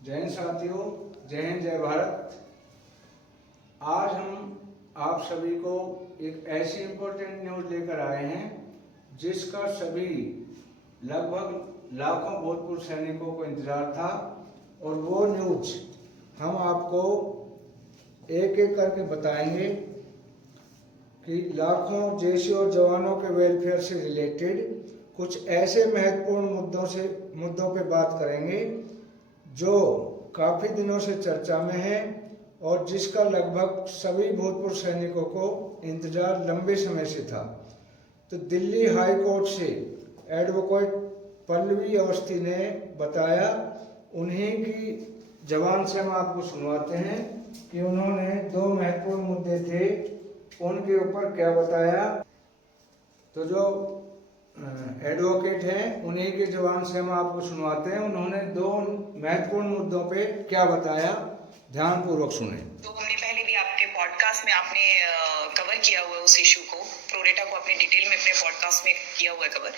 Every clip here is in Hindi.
जय हिंद साथियों, जय हिंद जय भारत। आज हम आप सभी को एक ऐसी इम्पोर्टेंट न्यूज़ लेकर आए हैं जिसका सभी लगभग लाखों भूतपूर्व सैनिकों को इंतजार था। और वो न्यूज़ हम आपको एक एक करके बताएंगे कि लाखों जैशी और जवानों के वेलफेयर से रिलेटेड कुछ ऐसे महत्वपूर्ण मुद्दों पे बात करेंगे जो काफ़ी दिनों से चर्चा में है और जिसका लगभग सभी भूतपूर्व सैनिकों को इंतजार लंबे समय से था। तो दिल्ली हाई कोर्ट से एडवोकेट पल्लवी अवस्थी ने बताया, उन्हीं की जबान से हम आपको सुनवाते हैं कि उन्होंने दो महत्वपूर्ण मुद्दे थे, उनके ऊपर क्या बताया। तो जो एडवोकेट हैं उन्हीं की जुबान से हम आपको सुनवाते हैं, उन्होंने दो महत्वपूर्ण मुद्दों पे क्या बताया, ध्यानपूर्वक सुने। तो हमने पहले भी आपके पॉडकास्ट में आपने कवर किया हुआ उस इशू को, प्रोरेटा को आपने डिटेल में अपने पॉडकास्ट में किया हुआ है कवर।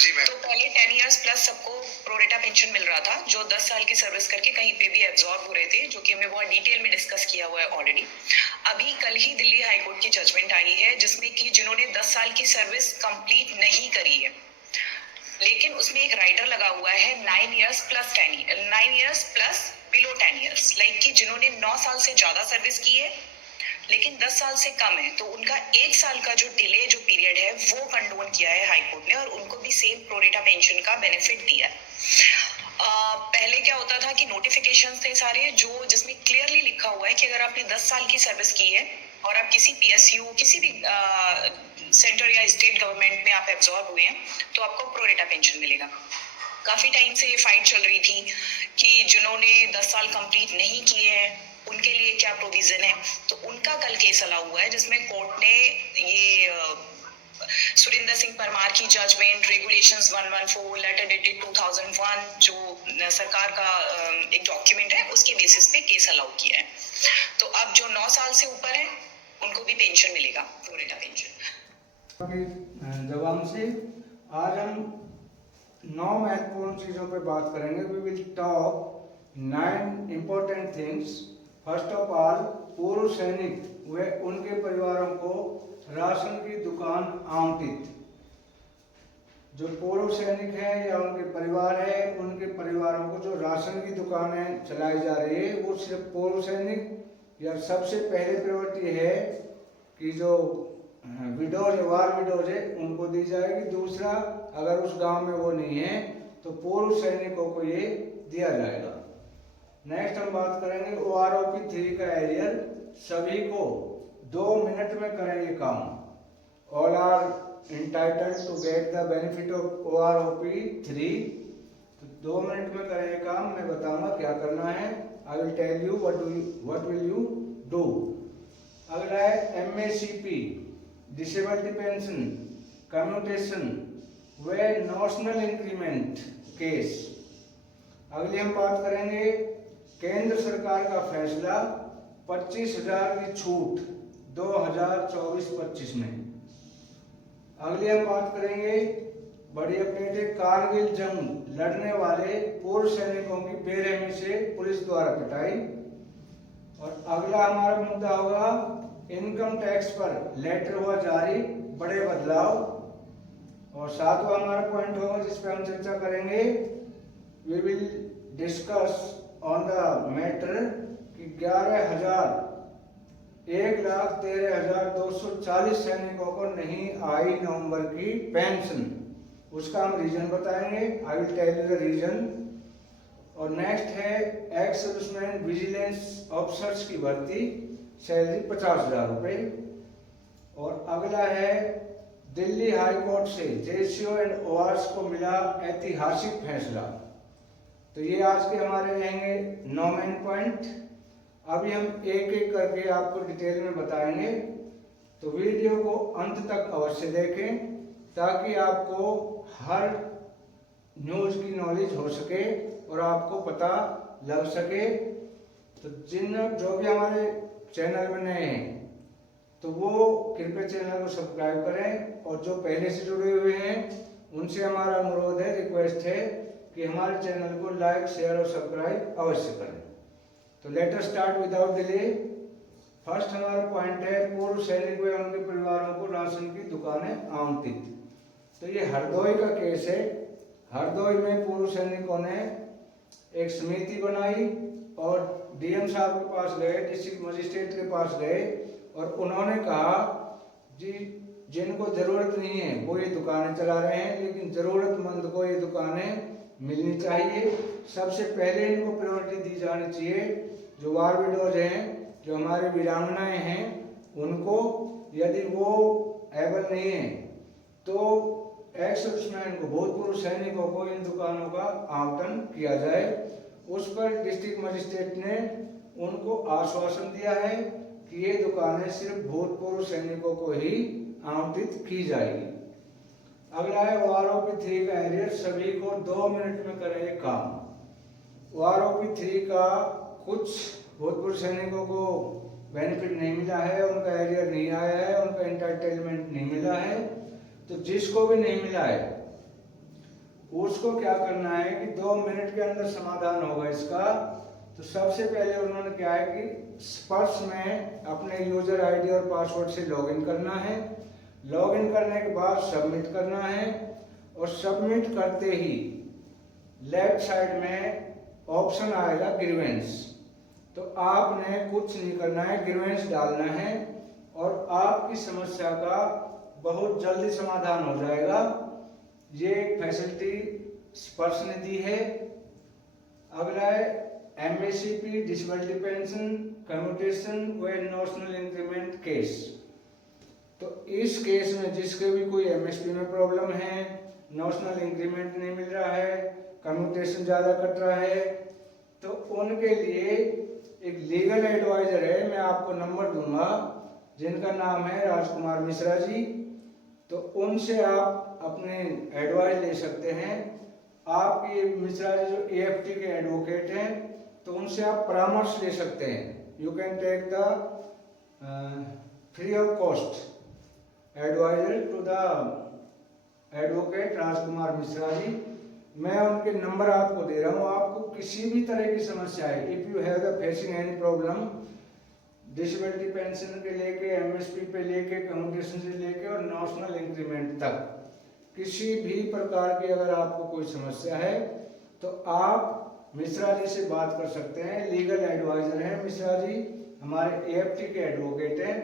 जी मैम। तो पहले 10 इयर्स प्लस सबको प्रोरेटा पेंशन मिल रहा था जो 10 साल की सर्विस करके कहीं पे भी एब्जॉर्ब हो रहे थे, जो कि हमने बहुत डिटेल में डिस्कस किया हुआ है ऑलरेडी। अभी कल ही दिल्ली हाईकोर्ट की जजमेंट आई है जिसमें कि जिन्होंने 10 साल की सर्विस कंप्लीट नहीं करी है लेकिन उसमें एक राइडर लगा हुआ है 9 years plus below 10 years, like कि जिन्होंने 9 साल से ज्यादा सर्विस की है लेकिन 10 साल से कम है, तो उनका 1 साल का जो डिले जो पीरियड है वो कंडोन किया है हाईकोर्ट ने और उनको भी सेम प्रोरेटा पेंशन का बेनिफिट दिया है। पहले क्या होता था कि नोटिफिकेशंस थे सारे जो जिसमें क्लियरली लिखा हुआ है कि अगर आपने 10 साल की सर्विस की है और आप किसी पीएसयू किसी भी सेंटर या स्टेट गवर्नमेंट में आप एब्जॉर्ब हुए हैं तो आपको प्रोरेटा पेंशन मिलेगा। काफी टाइम से ये फाइट चल रही थी कि जिन्होंने 10 साल कंप्लीट नहीं किए हैं उनके लिए क्या प्रोविजन है, तो उनका कल केस चला हुआ है जिसमें कोर्ट ने ये सुरेंद्र सिंह परमार की जजमेंट रेगुलेशंस 114 लेटर डेटेड 2001 जो सरकार का एक डॉक्यूमेंट है उसके बेसिस पे केस अलाउ किया है। तो अब जो 9 साल से ऊपर है उनको भी पेंशन मिलेगा, प्रोरेटा पेंशन। जवान से आज हम 9 महत्वपूर्ण चीज़ों पे बात करेंगे। We will talk 9 important things. First of all, पूर्व सैनिक व उनके परिवारों को राशन की दुकान आवंटित। जो पूर्व सैनिक हैं या उनके परिवार है, उनके परिवारों को जो राशन की दुकानें चलाई जा रही है वो सिर्फ पूर्व सैनिक या सबसे पहले प्रायोरिटी है कि जो विडोज वार विडोज है उनको दी जाएगी। दूसरा, अगर उस गांव में वो नहीं है तो पूर्व सैनिकों को ये दिया जाएगा। नेक्स्ट हम बात करेंगे OROP 3 का एरियर, सभी को 2 मिनट में करें ये काम। All are entitled to get the benefit of OROP 3। तो 2 मिनट में करें ये काम। मैं बताऊंगा क्या करना है। I will tell you what will you do. अगला है MACP, डिसेबिलिटी पेंशन, कम्यूटेशन व नेशनल इंक्रीमेंट केस। अगली हम बात करेंगे केंद्र सरकार का फैसला 25,000 की छूट 2024-25 में। अगली हम बात करेंगे बड़ी अपडेट है, कारगिल जंग लड़ने वाले पूर्व सैनिकों की बेरहमी से पुलिस द्वारा पिटाई। और अगला हमारा मुद्दा होगा इनकम टैक्स पर लेटर हुआ जारी, बड़े बदलाव। और सातवां हमारा पॉइंट होगा जिस पे हम चर्चा करेंगे, we will discuss on the matter कि 1,13,240 सैनिकों को नहीं आई नवंबर की पेंशन। उसका हम रीजन बताएंगे। I will tell you the reason. और नेक्स्ट है एक्स सर्विसमैन विजिलेंस ऑफिसर्स की भर्ती, सैलरी 50,000 रुपये। और अगला है दिल्ली हाई कोर्ट से JCO एंड ORs को मिला ऐतिहासिक फैसला। तो ये आज के हमारे रहेंगे 9 मेन पॉइंट। अभी हम एक एक करके आपको डिटेल में बताएंगे, तो वीडियो को अंत तक अवश्य देखें ताकि आपको हर न्यूज़ की नॉलेज हो सके और आपको पता लग सके। तो जो भी हमारे चैनल में नए हैं तो वो कृपया चैनल को सब्सक्राइब करें, और जो पहले से जुड़े हुए हैं उनसे हमारा अनुरोध है, रिक्वेस्ट है कि हमारे चैनल को लाइक, शेयर और सब्सक्राइब अवश्य करें। तो let us start without delay. First हमारा पॉइंट है पूर्व सैनिक व उनके परिवारों को राशन की दुकानें आवंटित। तो ये हरदोई का केस है। हरदोई में पूर्व सैनिकों ने एक समिति बनाई और डीएम साहब के पास गए, डिस्ट्रिक्ट मजिस्ट्रेट के पास गए और उन्होंने कहा जी जिनको जरूरत नहीं है वो ये दुकानें चला रहे हैं, लेकिन जरूरतमंद को ये दुकानें मिलनी चाहिए। सबसे पहले इनको प्रायोरिटी दी जानी चाहिए। जो वार विडोज हैं, जो हमारे वीरांगनाएं हैं, उनको यदि वो एबल नहीं है तो एक्स सर्विसमैन को, भूतपूर्व सैनिकों को इन दुकानों का आवंटन किया जाए। उस पर डिस्ट्रिक्ट मजिस्ट्रेट ने उनको आश्वासन दिया है कि ये दुकानें सिर्फ भूतपूर्व सैनिकों को ही आवंटित की जाएगी। अगला है OROP 3 का एरियर, सभी को 2 मिनट में करें ये काम। OROP 3 का कुछ भूतपूर्व सैनिकों को बेनिफिट नहीं मिला है, उनका एरियर नहीं आया है, उनका एंटाइटलमेंट नहीं मिला है। तो जिसको भी नहीं मिला है उसको क्या करना है कि 2 मिनट के अंदर समाधान होगा इसका। तो सबसे पहले उन्होंने क्या है कि स्पर्श में अपने यूजर आईडी और पासवर्ड से लॉगिन करना है। लॉगिन करने के बाद सबमिट करना है और सबमिट करते ही लेफ्ट साइड में ऑप्शन आएगा ग्रीवेंस। तो आपने कुछ नहीं करना है, ग्रीवेंस डालना है और आपकी समस्या का बहुत जल्दी समाधान हो जाएगा। ये फैसिलिटी स्पर्श ने दी है। अगला है MSCP डिसेबिलिटी पेंशन कम्यूटेशन व नेशनल इंक्रीमेंट केस। तो इस केस में जिसके भी कोई MSP में प्रॉब्लम है, नेशनल इंक्रीमेंट नहीं मिल रहा है, कम्यूटेशन ज़्यादा कट रहा है, तो उनके लिए एक लीगल एडवाइजर है, मैं आपको नंबर दूंगा, जिनका नाम है राजकुमार मिश्रा जी। तो उनसे आप अपने एडवाइस ले सकते हैं। आपके मिश्रा जी जो AFT के एडवोकेट हैं, तो उनसे आप परामर्श ले सकते हैं। You can take the free of cost adviser to the advocate Rajkumar Mishra ji. मैं उनके नंबर आपको दे रहा हूँ। आपको किसी भी तरह की समस्या है, if you have the facing any problem, disability pension के लेके, MSP पे लेके, कम्यूटेशन से लेके और नेशनल इंक्रीमेंट तक, किसी भी प्रकार की अगर आपको कोई समस्या है तो आप मिश्रा जी से बात कर सकते हैं। लीगल एडवाइजर हैं मिश्रा जी, हमारे AFT के एडवोकेट हैं।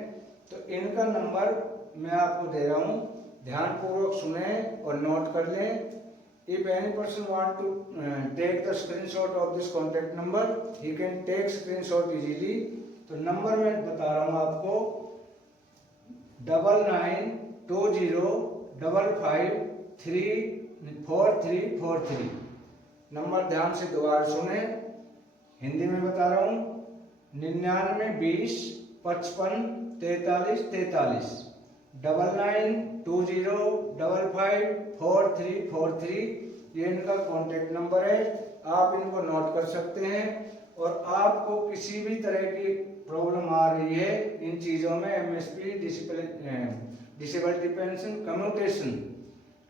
तो इनका नंबर मैं आपको दे रहा हूँ, ध्यानपूर्वक सुने और नोट कर लें। If any person want to take the screenshot of this contact number, he can take screenshot easily. तो नंबर मैं बता रहा हूँ आपको, 992055344343। नंबर ध्यान से दोबारा सुने, हिंदी में बता रहा हूँ, 9920554343 9920554343। ये इनका कॉन्टेक्ट नंबर है, आप इनको नोट कर सकते हैं। और आपको किसी भी तरह की प्रॉब्लम आ रही है इन चीज़ों में, MSP डिसेबिलिटी पेंशन, कम्यूटेशन,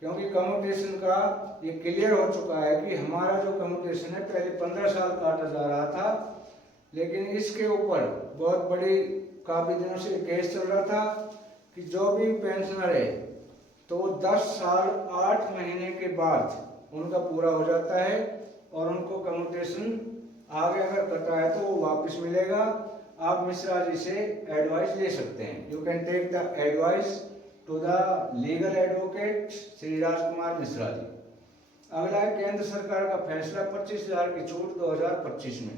क्योंकि कम्यूटेशन का ये क्लियर हो चुका है कि हमारा जो कम्यूटेशन है पहले 15 साल काटा जा रहा था, लेकिन इसके ऊपर बहुत बड़ी काफ़ी दिनों से केस चल रहा था कि जो भी पेंशनर है तो 10 साल 8 महीने के बाद उनका पूरा हो जाता है और उनको कम्यूटेशन आगे अगर कटा है तो वो वापस मिलेगा। आप मिश्रा जी से एडवाइस ले सकते हैं। You can take the advice to the legal advocate Shri Rajkumar Mishra ji. अगला है केंद्र सरकार का फैसला 25,000 की छूट 2025 में।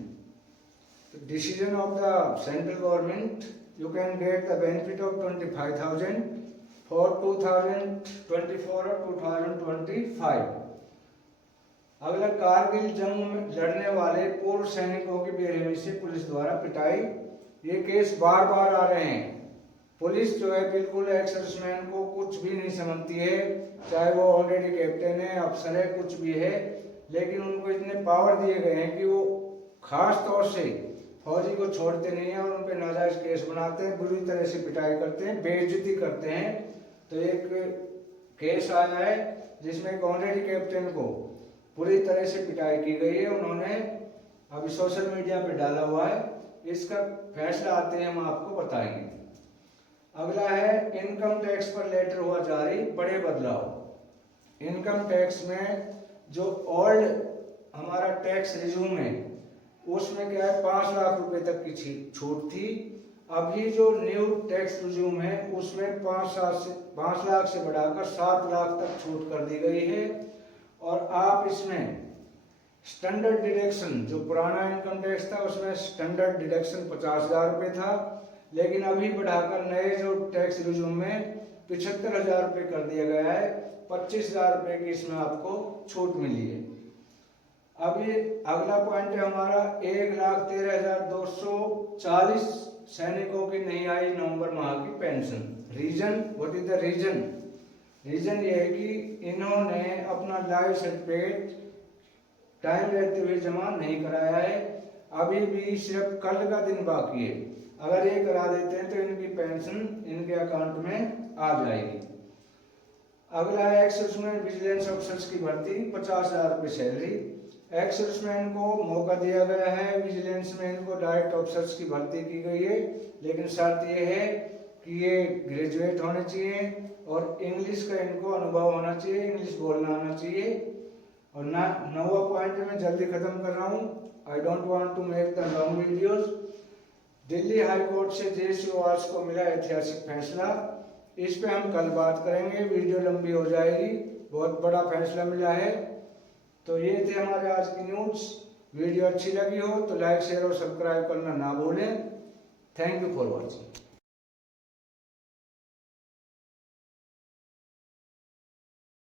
तो decision of the central government, you can get the benefit of 25,000 for 2024 और 2025। अगला, कारगिल जंग में लड़ने वाले पूर्व सैनिकों की बेरहमी से पुलिस द्वारा पिटाई। ये केस बार बार आ रहे हैं। पुलिस जो है बिल्कुल एक्स सर्विसमैन को कुछ भी नहीं समझती है, चाहे वो ऑलरेडी कैप्टन है, अफसर है, कुछ भी है, लेकिन उनको इतने पावर दिए गए हैं कि वो खास तौर से फौजी को छोड़ते नहीं है और उन पर नाजायज केस बनाते हैं, बुरी तरह से पिटाई करते हैं, बेइज्जती करते हैं। तो एक केस आया है जिसमें एक ऑलरेडी कैप्टन को पूरी तरह से पिटाई की गई है। उन्होंने अभी सोशल मीडिया पे डाला हुआ है। इसका फैसला आते ही हम आपको बताएंगे। अगला है इनकम टैक्स पर लेटर हुआ जारी, बड़े बदलाव। इनकम टैक्स में जो ओल्ड हमारा टैक्स रिज्यूम है उसमें क्या है 5 लाख रुपए तक की छूट थी। अभी जो न्यू टैक्स रिज्यूम है उसमें 5 लाख से बढ़ाकर 7 लाख तक छूट कर दी गई है। और आप इसमें स्टैंडर्ड डिडक्शन, जो पुराना इनकम टैक्स था उसमें स्टैंडर्ड डिडक्शन 50,000 रुपये था, लेकिन अभी बढ़ाकर नए जो टैक्स रिज्यूम में 75,000 रुपये कर दिया गया है। 25,000 रुपये की इसमें आपको छूट मिली है। अभी अगला पॉइंट है हमारा 1,13,240 सैनिकों की नहीं आई नवंबर माह की pension. Reason, what is the reason? Reason ये है कि इन्होंने अपना लाइफ सर्टिफिकेट टाइम रहते हुए जमा नहीं कराया है। अभी भी सिर्फ कल का दिन बाकी है। अगर ये करा देते हैं तो इनकी पेंशन इनके अकाउंट में आ जाएगी। अगला है एक्स सर्विसमैन विजिलेंस ऑफिसर्स की भर्ती, 50,000 रुपये सैलरी। एक्स सर्विसमैन को मौका दिया गया है, विजिलेंस में इनको डायरेक्ट ऑफिसर्स की भर्ती की गई है, लेकिन शर्त ये है कि ये ग्रेजुएट होने चाहिए और इंग्लिश का इनको अनुभव होना चाहिए, इंग्लिश बोलना आना चाहिए। और 9वां पॉइंट में जल्दी खत्म कर रहा हूँ, I don't want to make the long videos. Delhi high court से जेएसयू वार्ड्स को मिला ऐतिहासिक फैसला, इस पे हम कल बात करेंगे, वीडियो लंबी हो जाएगी। बहुत बड़ा फैसला मिला है। तो ये थे हमारे आज की न्यूज़। वीडियो अच्छी लगी हो तो लाइक शेयर और सब्सक्राइब करना ना भूलें। Thank you for watching.